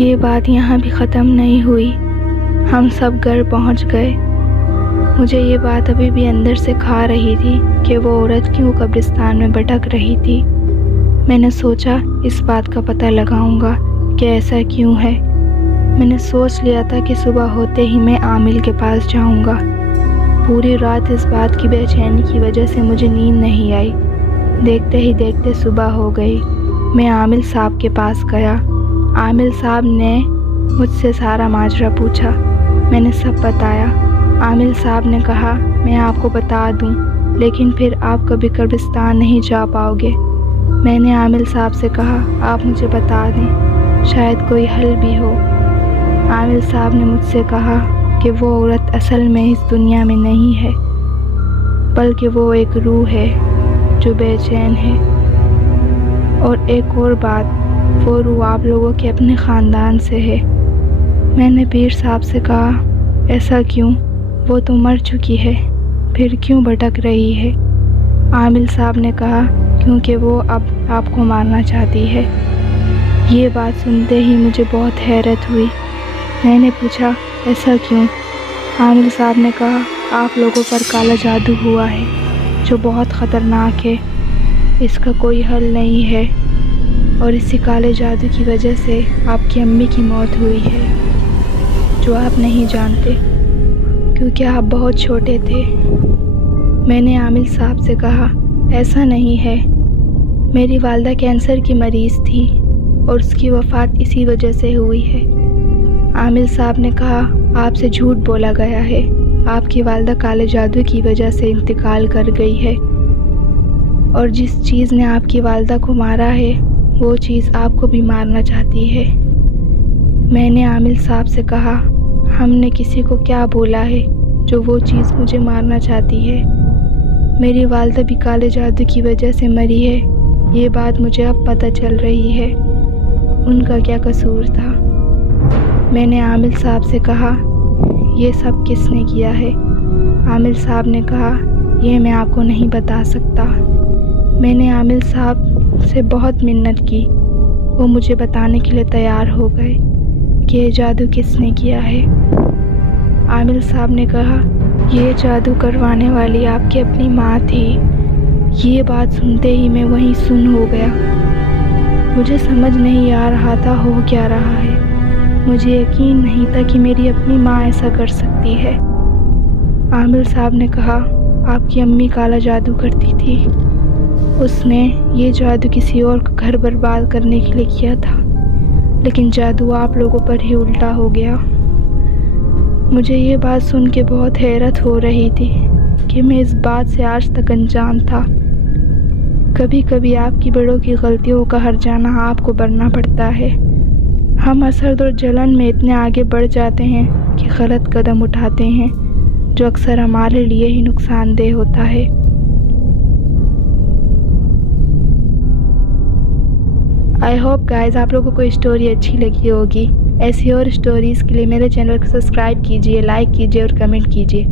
یہ بات یہاں بھی ختم نہیں ہوئی، ہم سب گھر پہنچ گئے۔ مجھے یہ بات ابھی بھی اندر سے کھا رہی تھی کہ وہ عورت کیوں قبرستان میں بھٹک رہی تھی۔ میں نے سوچا اس بات کا پتہ لگاؤں گا کہ ایسا کیوں ہے۔ میں نے سوچ لیا تھا کہ صبح ہوتے ہی میں عامل کے پاس جاؤں گا۔ پوری رات اس بات کی بے چینی کی وجہ سے مجھے نیند نہیں آئی۔ دیکھتے ہی دیکھتے صبح ہو گئی۔ میں عامل صاحب کے پاس گیا۔ عامل صاحب نے مجھ سے سارا ماجرا پوچھا۔ میں نے سب بتایا۔ عامل صاحب نے کہا میں آپ کو بتا دوں لیکن پھر آپ کبھی قبرستان نہیں جا پاؤ گے۔ میں نے عامل صاحب سے کہا آپ مجھے بتا دیں، شاید کوئی حل بھی ہو۔ عامل صاحب نے مجھ سے کہا کہ وہ عورت اصل میں اس دنیا میں نہیں ہے بلکہ وہ ایک روح ہے جو بے چین ہے۔ اور ایک اور بات، وہ روح آپ لوگوں کے اپنے خاندان سے ہے۔ میں نے پیر صاحب سے کہا ایسا کیوں؟ وہ تو مر چکی ہے، پھر کیوں بھٹک رہی ہے؟ عامل صاحب نے کہا کیونکہ وہ اب آپ کو مارنا چاہتی ہے۔ یہ بات سنتے ہی مجھے بہت حیرت ہوئی۔ میں نے پوچھا ایسا کیوں؟ عامل صاحب نے کہا آپ لوگوں پر کالا جادو ہوا ہے جو بہت خطرناک ہے، اس کا کوئی حل نہیں ہے، اور اسی کالے جادو کی وجہ سے آپ کی امی کی موت ہوئی ہے جو آپ نہیں جانتے کیونکہ آپ بہت چھوٹے تھے۔ میں نے عامل صاحب سے کہا ایسا نہیں ہے، میری والدہ کینسر کی مریض تھی اور اس کی وفات اسی وجہ سے ہوئی ہے۔ عامل صاحب نے کہا آپ سے جھوٹ بولا گیا ہے، آپ کی والدہ کالے جادو کی وجہ سے انتقال کر گئی ہے، اور جس چیز نے آپ کی والدہ کو مارا ہے وہ چیز آپ کو بھی مارنا چاہتی ہے۔ میں نے عامل صاحب سے کہا ہم نے کسی کو کیا بولا ہے جو وہ چیز مجھے مارنا چاہتی ہے؟ میری والدہ بھی کالے جادو کی وجہ سے مری ہے، یہ بات مجھے اب پتہ چل رہی ہے، ان کا کیا قصور تھا؟ میں نے عامل صاحب سے کہا یہ سب کس نے کیا ہے؟ عامل صاحب نے کہا یہ میں آپ کو نہیں بتا سکتا۔ میں نے عامل صاحب سے بہت منت کی، وہ مجھے بتانے کے لیے تیار ہو گئے کہ یہ جادو کس نے کیا ہے۔ عامل صاحب نے کہا یہ جادو کروانے والی آپ کی اپنی ماں تھی۔ یہ بات سنتے ہی میں وہیں سن ہو گیا۔ مجھے سمجھ نہیں آ رہا تھا ہو کیا رہا ہے۔ مجھے یقین نہیں تھا کہ میری اپنی ماں ایسا کر سکتی ہے۔ عامل صاحب نے کہا آپ کی امی کالا جادو کرتی تھی، اس نے یہ جادو کسی اور کا گھر برباد کرنے کے لیے کیا تھا، لیکن جادو آپ لوگوں پر ہی الٹا ہو گیا۔ مجھے یہ بات سن کے بہت حیرت ہو رہی تھی کہ میں اس بات سے آج تک انجان تھا۔ کبھی کبھی آپ کی بڑوں کی غلطیوں کا ہرجانہ آپ کو بھرنا پڑتا ہے۔ ہم حسد اور جلن میں اتنے آگے بڑھ جاتے ہیں کہ غلط قدم اٹھاتے ہیں جو اکثر ہمارے لیے ہی نقصان دہ ہوتا ہے۔ آئی ہوپ گائز آپ لوگوں کو اسٹوری اچھی لگی ہوگی۔ ایسی اور اسٹوریز کے لیے میرے چینل کو سبسکرائب کیجیے، لائک کیجیے اور کمنٹ کیجیے۔